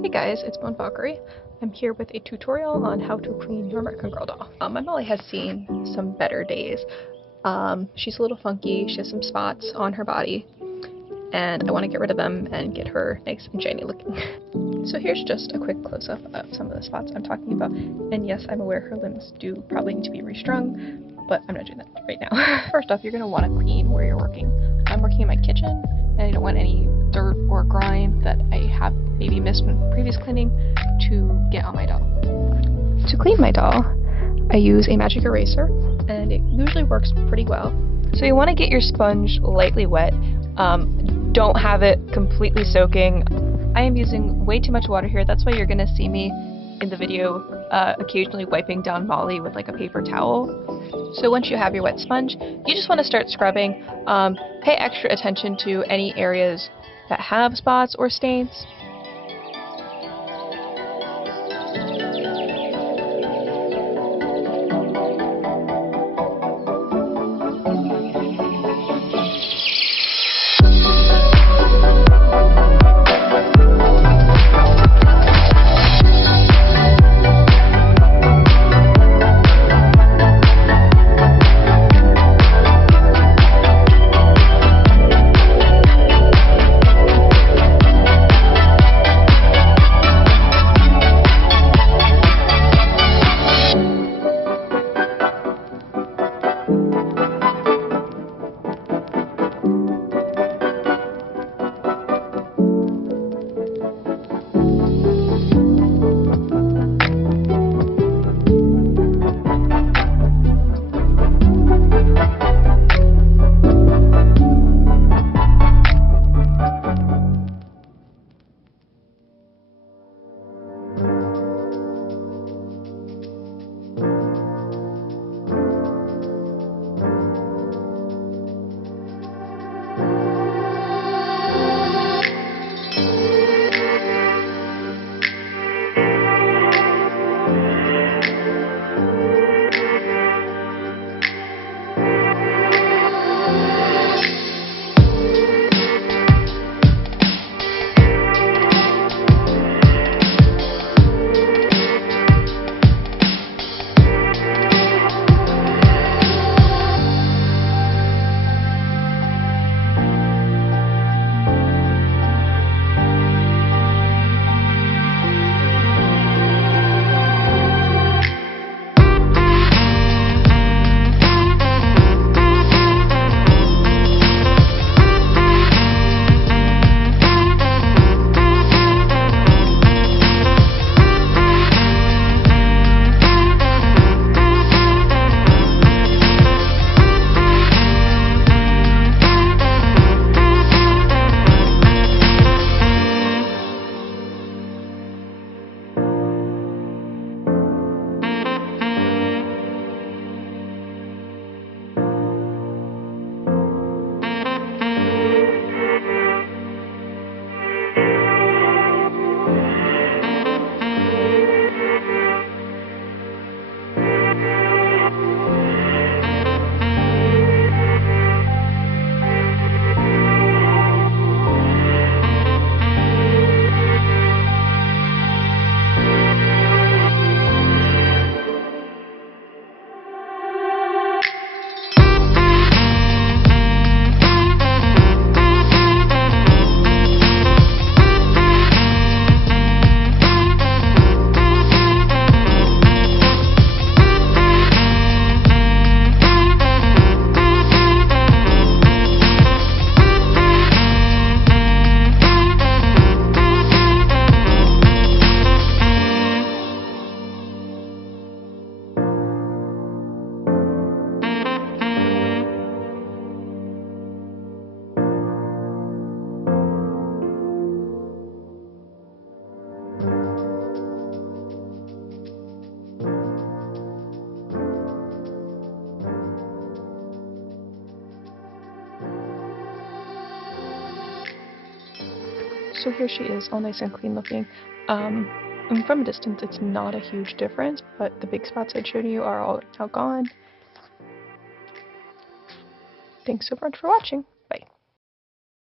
Hey guys, it's Bone Valkyrie. I'm here with a tutorial on how to clean your American Girl doll. My Molly has seen some better days. She's a little funky, she has some spots on her body, and I want to get rid of them and get her nice and shiny looking. So here's just a quick close-up of some of the spots I'm talking about. And yes, I'm aware her limbs do probably need to be restrung, but I'm not doing that right now. First off, you're going to want to clean where you're working. I'm working in my kitchen, and I don't want any dirt or grime that I have maybe missed from previous cleaning to get on my doll. To clean my doll, I use a magic eraser, and it usually works pretty well. So you want to get your sponge lightly wet. Don't have it completely soaking. I am using way too much water here. That's why you're going to see me in the video occasionally wiping down Molly with like a paper towel. So once you have your wet sponge, you just want to start scrubbing. Pay extra attention to any areas that have spots or stains. So here she is, all nice and clean looking. And from a distance, it's not a huge difference, but the big spots I'd shown you are all now gone. Thanks so much for watching.